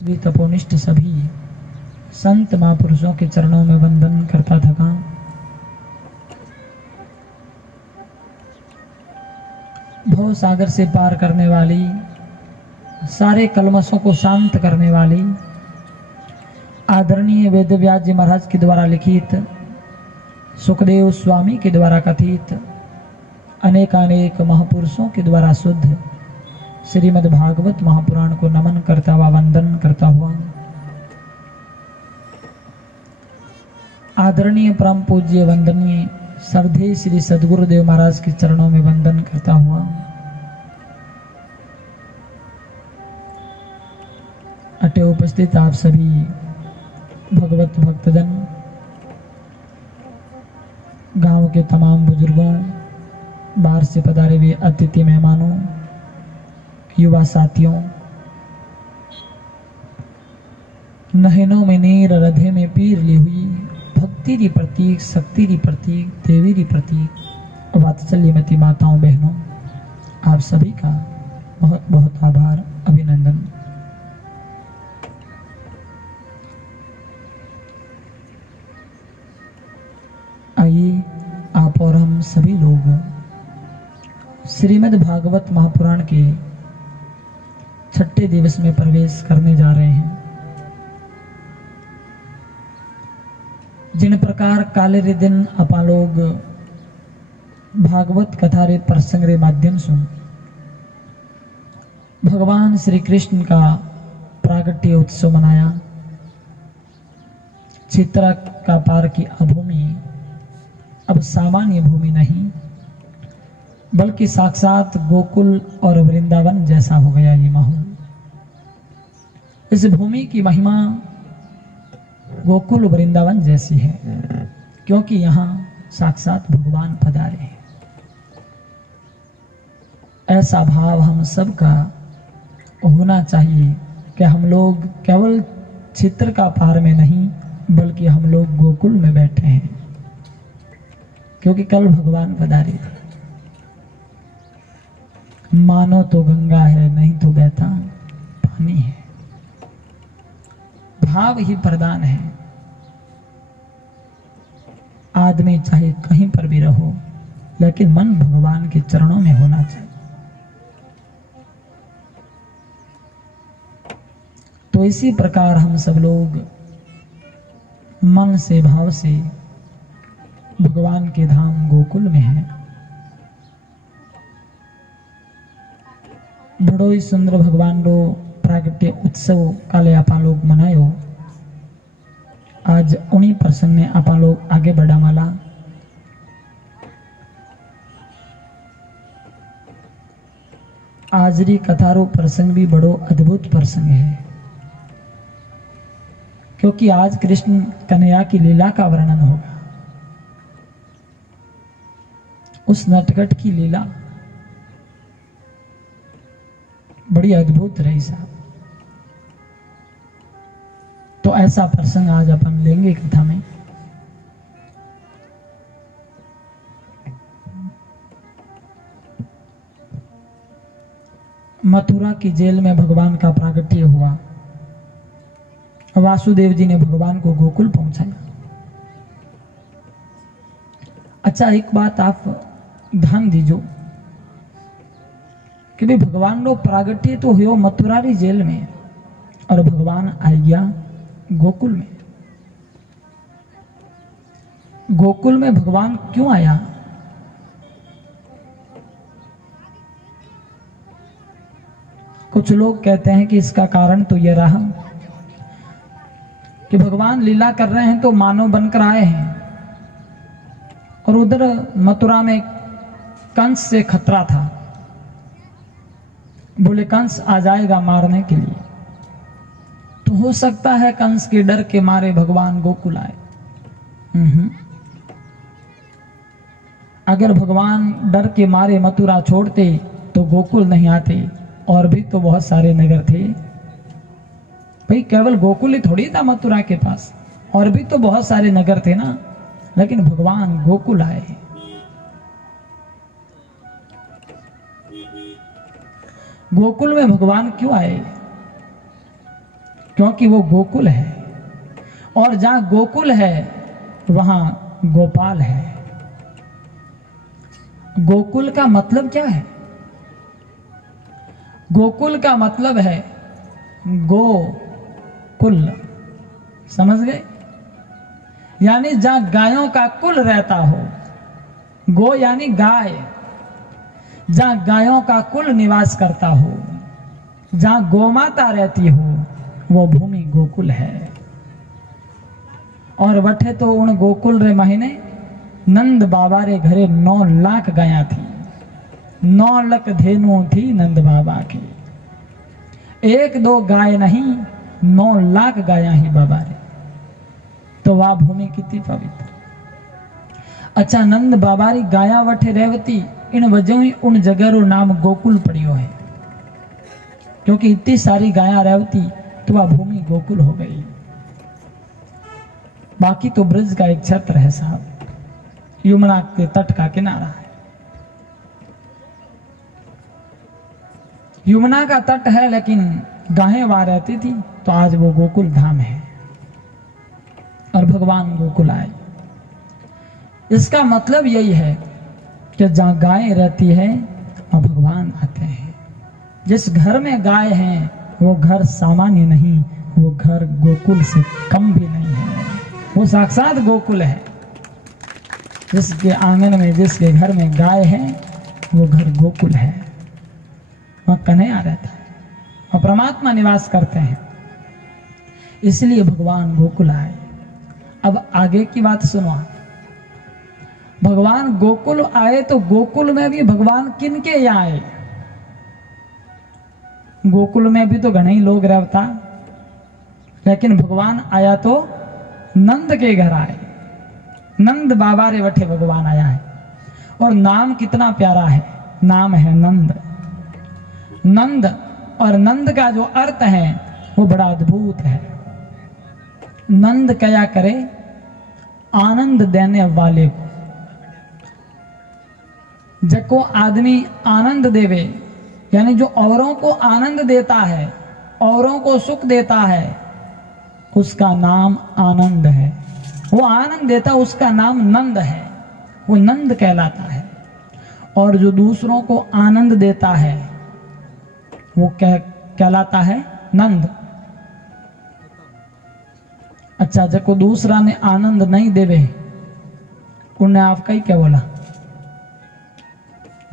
भी तपोनिष्ठ सभी संत महापुरुषों के चरणों में वंदन करता थका। भव सागर से पार करने वाली, सारे कलमशों को शांत करने वाली, आदरणीय वेदव्यास जी महाराज के द्वारा लिखित, सुखदेव स्वामी के द्वारा कथित, अनेकानेक महापुरुषों के द्वारा शुद्ध श्रीमद् भागवत महापुराण को नमन करता हुआ, वंदन करता हुआ, आदरणीय परम पूज्य वंदनीय श्रद्धेय श्री सद्गुरुदेव महाराज के चरणों में वंदन करता हुआ, अटे उपस्थित आप सभी भगवत भक्तजन, गांव के तमाम बुजुर्गों, बाहर से पधारे हुए अतिथि मेहमानों, युवा साथियों, नहनों में नीर, रधे में पीर ली हुई, भक्ति री प्रतीक, शक्ति री प्रतीक, देवी री प्रतीक, वात्सल्यमती माताओं बहनों, आप सभी का बहुत बहुत आभार, अभिनंदन। आइए आप और हम सभी लोग श्रीमद् भागवत महापुराण के छठे दिवस में प्रवेश करने जा रहे हैं। जिन प्रकार काले रे दिन अपा लोग भागवत कथा रे प्रसंग रे माध्यम से भगवान श्री कृष्ण का प्रागट्य उत्सव मनाया। चित्रा का पार की अभूमि अब सामान्य भूमि नहीं, बल्कि साक्षात गोकुल और वृंदावन जैसा हो गया ये माहौल। इस भूमि की महिमा गोकुल वृंदावन जैसी है, क्योंकि यहाँ साक्षात भगवान पधारे हैं। ऐसा भाव हम सबका होना चाहिए कि हम लोग केवल चित्र का पार में नहीं, बल्कि हम लोग गोकुल में बैठे हैं, क्योंकि कल भगवान पधारे थे। मानो तो गंगा है, नहीं तो बहता पानी है। भाव ही प्रदान है। आदमी चाहे कहीं पर भी रहो, लेकिन मन भगवान के चरणों में होना चाहिए। तो इसी प्रकार हम सब लोग मन से, भाव से भगवान के धाम गोकुल में हैं। बड़ो ही सुंदर भगवान रो प्रागट्य उत्सव काले आपा लोग मनायो। आज उन्हीं प्रसंग ने आपा लोग आगे बढ़ा माला। आज री कथारो प्रसंग भी बड़ो अद्भुत प्रसंग है, क्योंकि आज कृष्ण कन्हैया की लीला का वर्णन होगा। उस नटखट की लीला बड़ी अद्भुत रही साहब। तो ऐसा प्रसंग आज अपन लेंगे कथा में। मथुरा की जेल में भगवान का प्रागट्य हुआ। वासुदेव जी ने भगवान को गोकुल पहुंचाया। अच्छा, एक बात आप ध्यान दीजो कि भाई भगवान नो प्रागट्य तो हुयो मथुरा री जेल में, और भगवान आ गया गोकुल में। गोकुल में भगवान क्यों आया? कुछ लोग कहते हैं कि इसका कारण तो यह रहा कि भगवान लीला कर रहे हैं तो मानव बनकर आए हैं, और उधर मथुरा में कंस से खतरा था। बोले कंस आ जाएगा मारने के लिए, तो हो सकता है कंस के डर के मारे भगवान गोकुल आए। अगर भगवान डर के मारे मथुरा छोड़ते तो गोकुल नहीं आते, और भी तो बहुत सारे नगर थे भाई। केवल गोकुल ही थोड़ी था मथुरा के पास, और भी तो बहुत सारे नगर थे ना। लेकिन भगवान गोकुल आए। गोकुल में भगवान क्यों आए? क्योंकि वो गोकुल है, और जहां गोकुल है वहां गोपाल है। गोकुल का मतलब क्या है? गोकुल का मतलब है गो कुल, समझ गए? यानी जहां गायों का कुल रहता हो, गो यानी गाय, जहां गायों का कुल निवास करता हो, जहां गोमाता रहती हो, वो भूमि गोकुल है। और वठे तो उन गोकुल रे महीने नंद बाबा रे घरे 9 लाख गाया थी, 9 लाख धेनु थी नंद बाबा की। 1-2 गाय नहीं, 9 लाख गाया ही बाबा रे। तो वह भूमि कितनी पवित्र। अच्छा, नंद बाबा री गाया वठे रेवती, इन वजह ही उन जगह रो नाम गोकुल पड़ियो है, क्योंकि इतनी सारी गाया रेवती तो वह भूमि गोकुल हो गई। बाकी तो ब्रज का एक छत्र है साहब, यमुना के तट का किनारा है। यमुना का तट है, लेकिन गायें वहां रहती थी, तो आज वो गोकुल धाम है और भगवान गोकुल आए। इसका मतलब यही है कि जहां गाय रहती है वहां भगवान आते हैं। जिस घर में गाय है वो घर सामान्य नहीं, वो घर गोकुल से कम भी नहीं है, वो साक्षात गोकुल है। जिसके आंगन में, जिसके घर में गाय है, वो घर गोकुल है। वहां कन्हैया रहता है और परमात्मा निवास करते हैं, इसलिए भगवान गोकुल आए। अब आगे की बात सुनो। भगवान गोकुल आए तो गोकुल में भी भगवान किनके यहाँ आए? गोकुल में भी तो घने ही लोग रहता, लेकिन भगवान आया तो नंद के घर आए। नंद बाबा रे वठे भगवान आया है, और नाम कितना प्यारा है, नाम है नंद। नंद, और नंद का जो अर्थ है वो बड़ा अद्भुत है। नंद क्या करे? आनंद देने वाले को। जको आदमी आनंद देवे, यानी जो औरों को आनंद देता है, औरों को सुख देता है, उसका नाम आनंद है। वो आनंद देता, उसका नाम नंद है, वो नंद कहलाता है। और जो दूसरों को आनंद देता है वो कहलाता है नंद। अच्छा, जब दूसरा ने आनंद नहीं देवे, उन्हें आपका ही क्या बोला?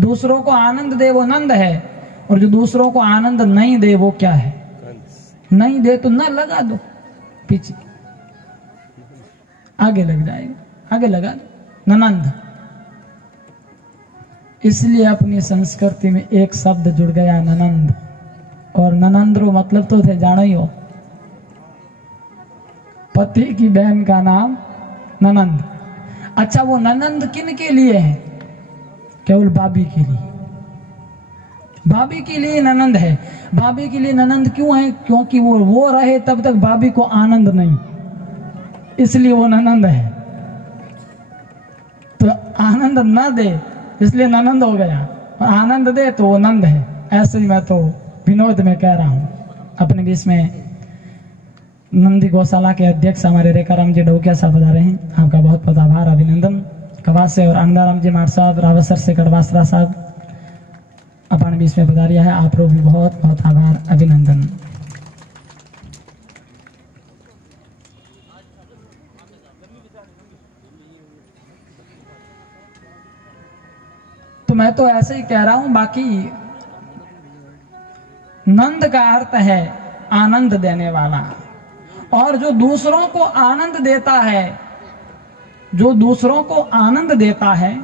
दूसरों को आनंद दे वो नंद है, और जो दूसरों को आनंद नहीं दे वो क्या है? नहीं दे तो न लगा दो, पीछे आगे लग जाएगा, आगे लगा दो, ननंद। इसलिए अपनी संस्कृति में एक शब्द जुड़ गया, ननंद। और ननंद रो मतलब तो थे जानो ही हो, पति की बहन का नाम ननंद। अच्छा, वो ननंद किन के लिए है? केवल भाभी के लिए। भाभी के लिए ननंद है। भाभी के लिए ननंद क्यों है? क्योंकि वो रहे तब तक भाभी को आनंद नहीं, इसलिए वो ननंद है। तो आनंद न दे इसलिए ननंद हो गया, और आनंद दे तो वो नंद है। ऐसे ही मैं तो विनोद में कह रहा हूं। अपने बीच में नंदी गौशाला के अध्यक्ष हमारे रेखाराम जी डोकिया साहब बता रहे हैं, आपका बहुत बहुत आभार, अभिनंदन। कवास से और आनंदाराम जी मार साहब, रावसर से कड़वासरा साहब अपने बीच में बता रहा है, आप लोग भी बहुत बहुत आभार, अभिनंदन। तो मैं तो ऐसे ही कह रहा हूं। बाकी नंद का अर्थ है आनंद देने वाला, और जो दूसरों को आनंद देता है, जो दूसरों को आनंद देता है,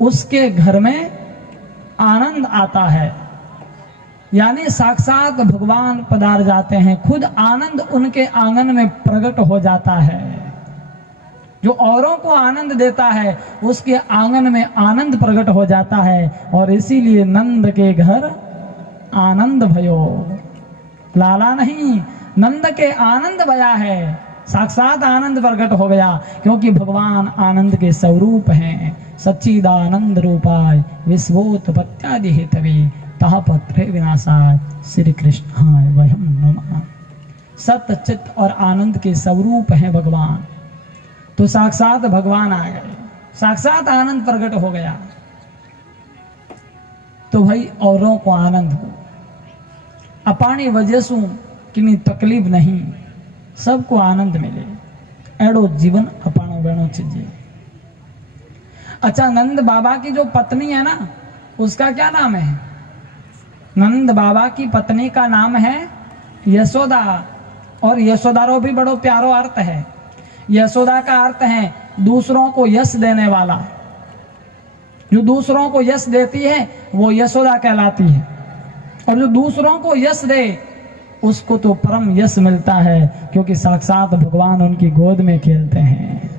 उसके घर में आनंद आता है। यानी साक्षात भगवान पधार जाते हैं, खुद आनंद उनके आंगन में प्रकट हो जाता है। जो औरों को आनंद देता है उसके आंगन में आनंद प्रकट हो जाता है, और इसीलिए नंद के घर आनंद भयो। लाला नहीं, नंद के आनंद भया है, साक्षात आनंद प्रकट हो गया, क्योंकि भगवान आनंद के स्वरूप हैं। सच्चिदानंद रूपाय विश्वोत्पत्त्यादि हेतवे तह पत्रे विनाशाय श्री कृष्णाय वयम् नमः। सत्य चित्त और आनंद के स्वरूप हैं भगवान। तो साक्षात भगवान आ गए, साक्षात आनंद प्रकट हो गया। तो भाई औरों को आनंद हो, अपानी वजह से किन्हीं तकलीफ नहीं, सबको आनंद मिले, एड़ो जीवन अपानो बेणो चीजिए। अच्छा, नंद बाबा की जो पत्नी है ना, उसका क्या नाम है? नंद बाबा की पत्नी का नाम है यशोदा। और यशोदारो भी बड़ो प्यारो अर्थ है। यशोदा का अर्थ है दूसरों को यश देने वाला। जो दूसरों को यश देती है वो यशोदा कहलाती है, और जो दूसरों को यश दे उसको तो परम यश मिलता है, क्योंकि साक्षात भगवान उनकी गोद में खेलते हैं।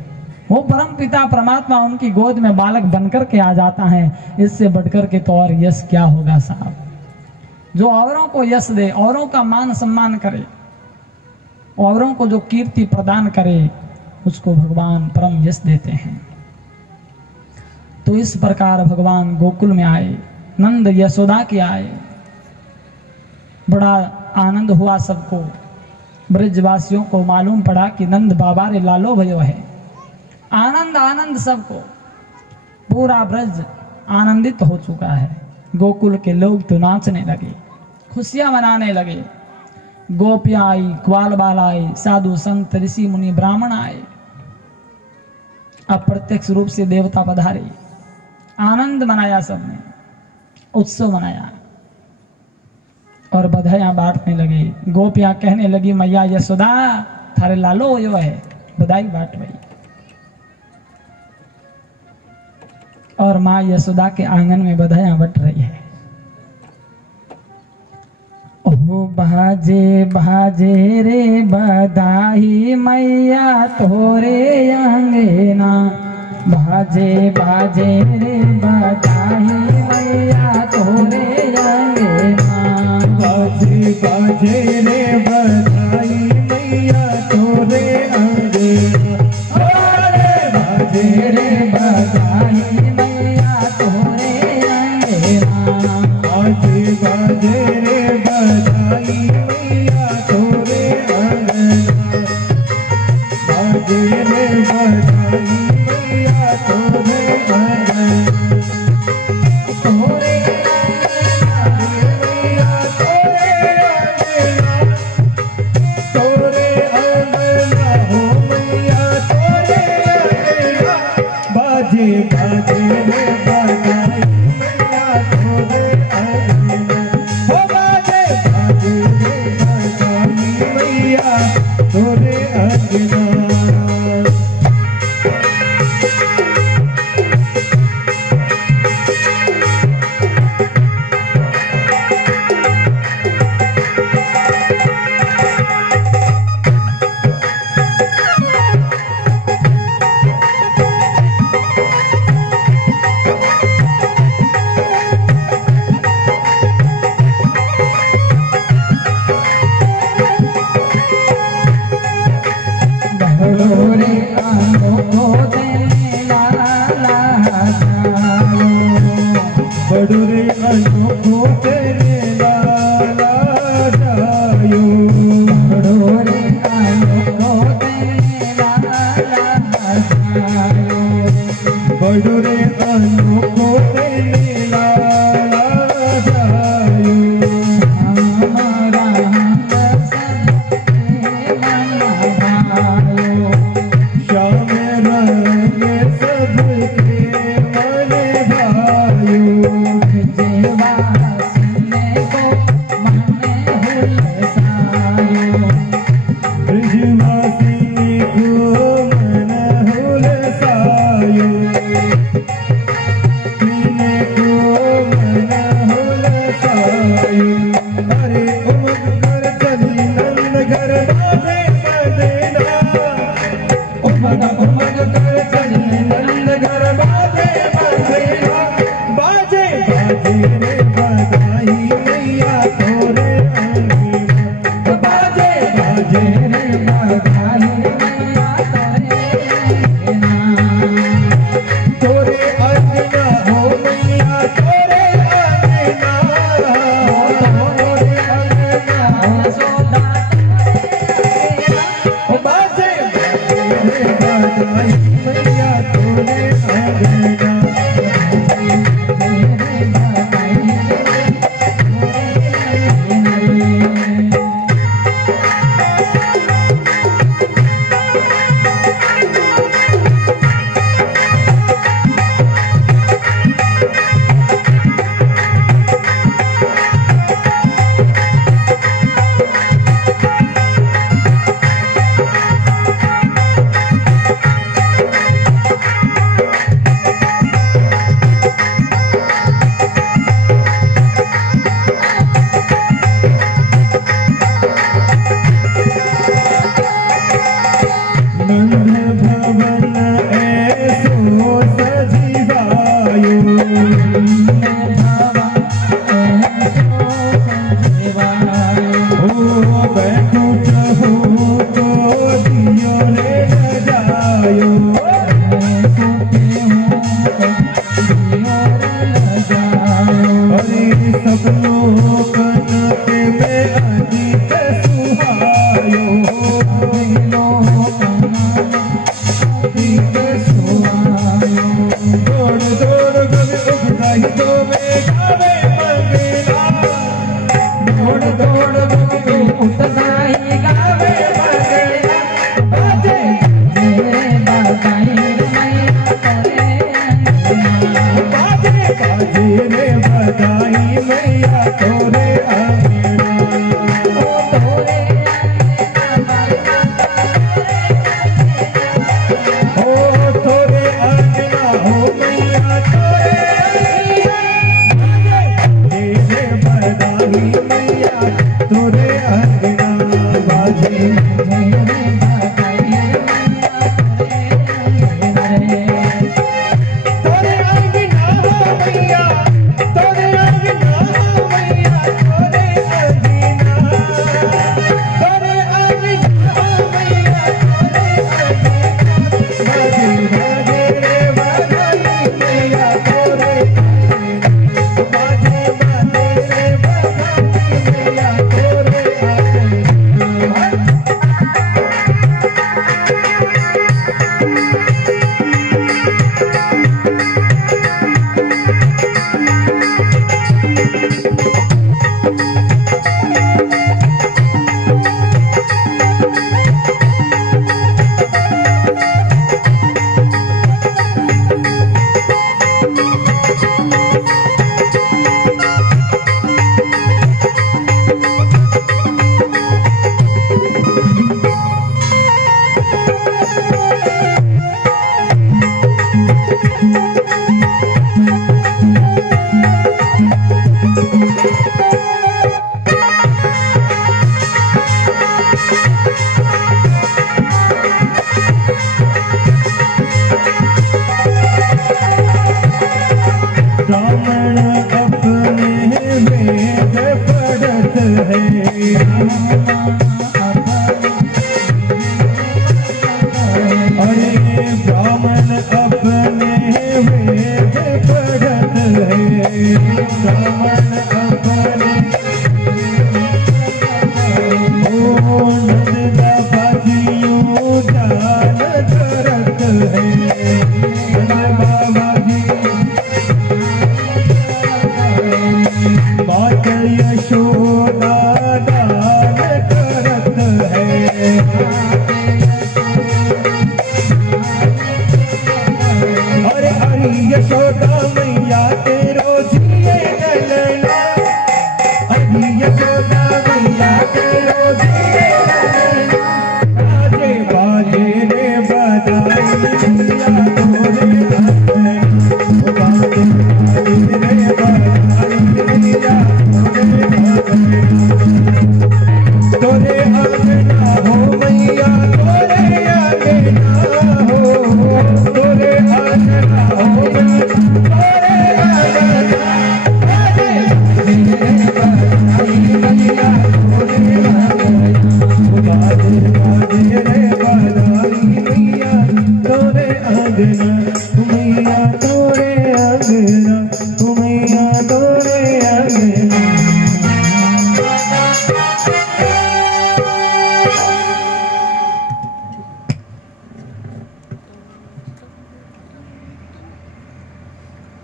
वो परम पिता परमात्मा उनकी गोद में बालक बनकर के आ जाता है। इससे बढ़कर के तो और यश क्या होगा साहब। जो औरों को यश दे, औरों का मान सम्मान करे, औरों को जो कीर्ति प्रदान करे, उसको भगवान परम यश देते हैं। तो इस प्रकार भगवान गोकुल में आए, नंद यशोदा के आए। बड़ा आनंद हुआ सबको। ब्रजवासियों को मालूम पड़ा कि नंद बाबा रे लालो भयो है। आनंद आनंद सबको, पूरा ब्रज आनंदित हो चुका है। गोकुल के लोग तो नाचने लगे, खुशियां मनाने लगे। गोपियां आई, ग्वाल बाल आए, साधु संत ऋषि मुनि ब्राह्मण आए। अप्रत्यक्ष रूप से देवता पधारे। आनंद मनाया, सबने उत्सव मनाया और बधाइयां बांटने लगे। गोपियां कहने लगी, मैया यशोदा थारे लालो यो है, बधाई बांट रही। और माँ यशोदा के आंगन में बधाइयां बट रही है। ओ बाजे बाजे रे बधाई मैया तोरे अंगना, बाजे बाजे रे बधाई मैया तोरे अंगना, बाजे बाजे रे बधाई मैया तोरे अंगना, अरे बाजे रे बधाई मैया तोरे अंगना, बाजे बाजे रे बधाई मैया तोरे अंगना, बाजे रे बधाई मैया तोरे अंगना, तोरे बड़ुरे अनोखो तेरे लाला जायो, बड़ुरे अनोखो तेरे लाला जायो, बड़ुरे अनोखो तेरे लाला जायो, हमारा श्याम रंग सबके मन भायो,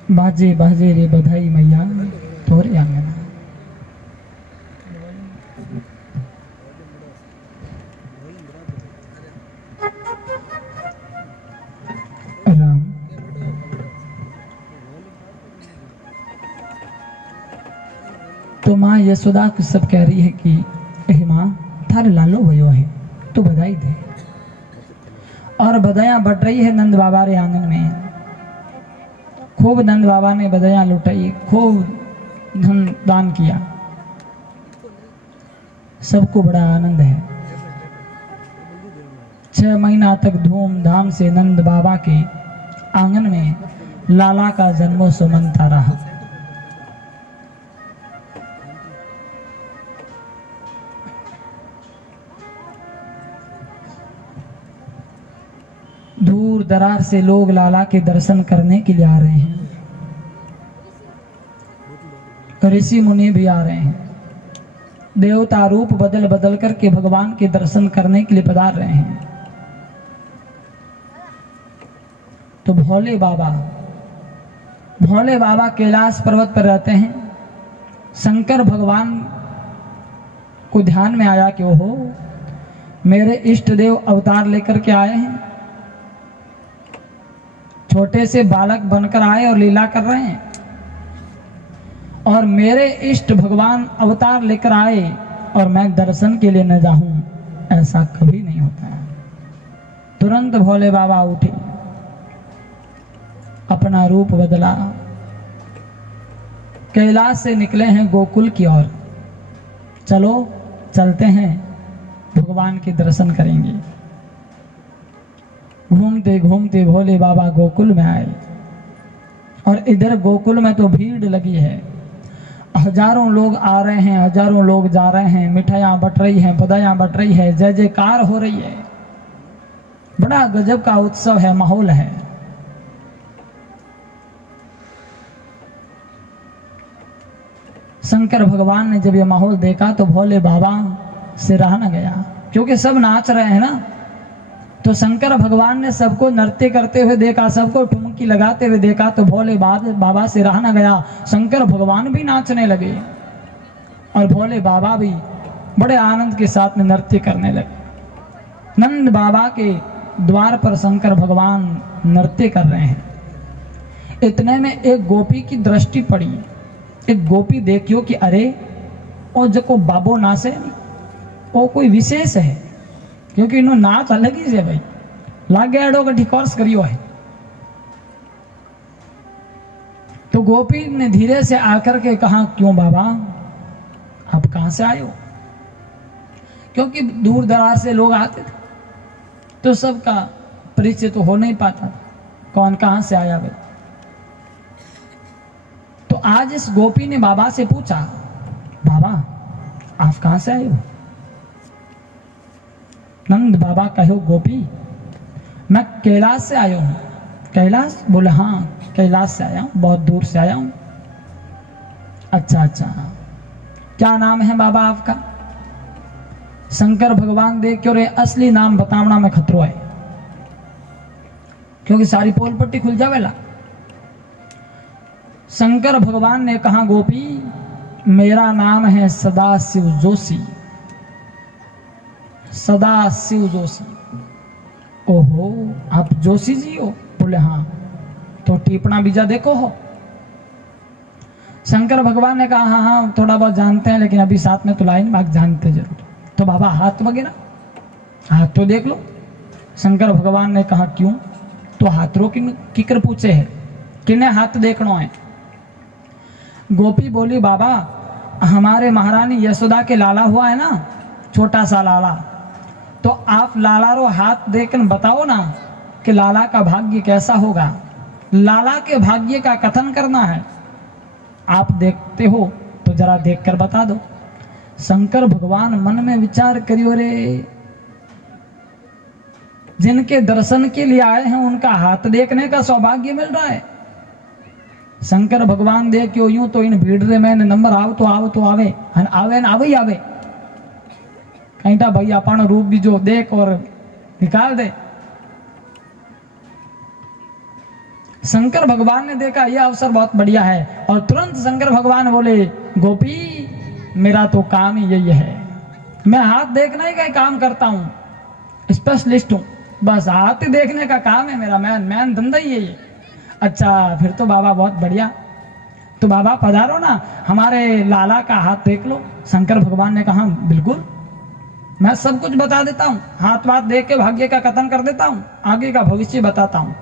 बाजे बाजे रे बधाई मैया तोरे आंगना। राम तो माँ यशोदा को सब कह रही है कि हे माँ थारे लालो भयो है तो बधाई दे। और बधाइयां बढ़ रही है नंद बाबा रे आंगन में। खूब नंद बाबा ने बधाइयां लुटाई, खूब धन दान किया, सबको बड़ा आनंद है। 6 महीना तक धूमधाम से नंद बाबा के आंगन में लाला का जन्मोत्सव मनता रहा। दूर दरार से लोग लाला के दर्शन करने के लिए आ रहे हैं। ऋषि मुनि भी आ रहे हैं। देवता रूप बदल बदल करके भगवान के दर्शन करने के लिए पधार रहे हैं। तो भोले बाबा कैलाश पर्वत पर रहते हैं। शंकर भगवान को ध्यान में आया कि ओहो मेरे इष्ट देव अवतार लेकर के आए हैं। छोटे से बालक बनकर आए और लीला कर रहे हैं, और मेरे इष्ट भगवान अवतार लेकर आए और मैं दर्शन के लिए न जाऊं, ऐसा कभी नहीं होता है। तुरंत भोले बाबा उठे, अपना रूप बदला, कैलाश से निकले हैं गोकुल की ओर। चलो चलते हैं, भगवान के दर्शन करेंगे। घूमते घूमते भोले बाबा गोकुल में आए और इधर गोकुल में तो भीड़ लगी है, हजारों लोग आ रहे हैं, हजारों लोग जा रहे हैं, मिठाइयां बट रही हैं, बधाइयां बट रही है, जय जयकार हो रही है, बड़ा गजब का उत्सव है, माहौल है। शंकर भगवान ने जब ये माहौल देखा तो भोले बाबा से रहा न गया, क्योंकि सब नाच रहे हैं ना। तो शंकर भगवान ने सबको नृत्य करते हुए देखा, सबको ठुमकी लगाते हुए देखा, तो भोले बाबा से रहा न गया। शंकर भगवान भी नाचने लगे और भोले बाबा भी बड़े आनंद के साथ में नृत्य करने लगे। नंद बाबा के द्वार पर शंकर भगवान नृत्य कर रहे हैं। इतने में एक गोपी की दृष्टि पड़ी। एक गोपी देखियो कि अरे ओ जो बाबो नाचे वो कोई विशेष है, क्योंकि इन्हों नाच अलग ही है भाई, लागे एडो का ठिकोर्स करियो है। तो गोपी ने धीरे से आकर के कहा, क्यों बाबा आप कहां से आए हो? क्योंकि दूर दराज से लोग आते थे तो सबका परिचय तो हो नहीं पाता, कौन कहां से आया भाई। तो आज इस गोपी ने बाबा से पूछा, बाबा आप कहां से आए हो? नंद बाबा कहो, गोपी मैं कैलाश से आया हूं। कैलाश? बोले हाँ कैलाश से आया हूं, बहुत दूर से आया हूं। अच्छा अच्छा, क्या नाम है बाबा आपका? शंकर भगवान देख क्यों रे, असली नाम बतावना में खतरो है, क्योंकि सारी पोल पट्टी खुल जावेला। शंकर भगवान ने कहा, गोपी मेरा नाम है सदाशिव जोशी। सदाशिव जोशी? ओहो आप जोशी जी हो? बोले हाँ। तो टीपना बीजा देखो हो? शंकर भगवान ने कहा, हाँ हाँ थोड़ा बहुत जानते हैं, लेकिन अभी साथ में तो लाइन बाग जानते जरूर। तो बाबा हाथ वगैरह? हाथ तो देख लो। शंकर भगवान ने कहा, क्यों? तो हाथरों किकर पूछे है, किन्हें हाथ देखना है? गोपी बोली, बाबा हमारे महारानी यशोदा के लाला हुआ है ना, छोटा सा लाला, तो आप लाला रो हाथ देखकर बताओ ना कि लाला का भाग्य कैसा होगा। लाला के भाग्य का कथन करना है, आप देखते हो तो जरा देखकर बता दो। शंकर भगवान मन में विचार करियो रे, जिनके दर्शन के लिए आए हैं उनका हाथ देखने का सौभाग्य मिल रहा है। शंकर भगवान देखियो यूं तो इन भीड़ रे मैंने नंबर आओ तो आवे, आवे न आवे ही आवे। कहीं था भाई अपन रूप भी जो देख और निकाल दे। शंकर भगवान ने देखा यह अवसर बहुत बढ़िया है, और तुरंत शंकर भगवान बोले, गोपी मेरा तो काम ही यही है, मैं हाथ देखने का ही काम करता हूं, स्पेशलिस्ट हूं, बस हाथ देखने का काम है मेरा, मैन धंधा ही यही है। अच्छा फिर तो बाबा बहुत बढ़िया, तो बाबा पधारो ना, हमारे लाला का हाथ देख लो। शंकर भगवान ने कहा, बिल्कुल मैं सब कुछ बता देता हूं, हाथ वाथ देख के भाग्य का कथन कर देता हूं, आगे का भविष्य बताता हूं।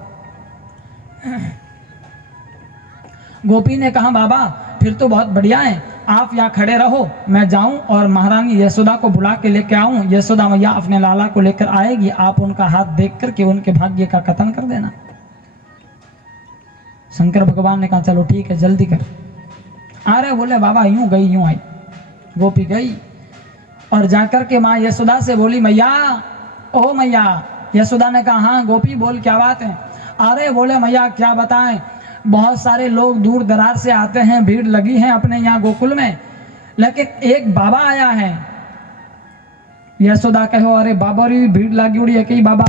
गोपी ने कहा, बाबा फिर तो बहुत बढ़िया है, आप यहाँ खड़े रहो, मैं जाऊं और महारानी यशोदा को बुला के लेके आऊं। यशोदा मैया अपने लाला को लेकर आएगी, आप उनका हाथ देख करके उनके भाग्य का कथन कर देना। शंकर भगवान ने कहा, चलो ठीक है जल्दी कर। अरे बोले, बाबा यूं गई यूं आई। गोपी गई और जाकर के माँ यशोदा से बोली, मैया ओ मैया। यशोदा ने कहा, हाँ गोपी बोल क्या बात है? अरे बोले, मैया क्या बताएं, बहुत सारे लोग दूर दरार से आते हैं, भीड़ लगी है अपने यहाँ गोकुल में, लेकिन एक बाबा आया है। यशोदा कहो, अरे बाबा री भीड़ लगी उड़ी है कि बाबा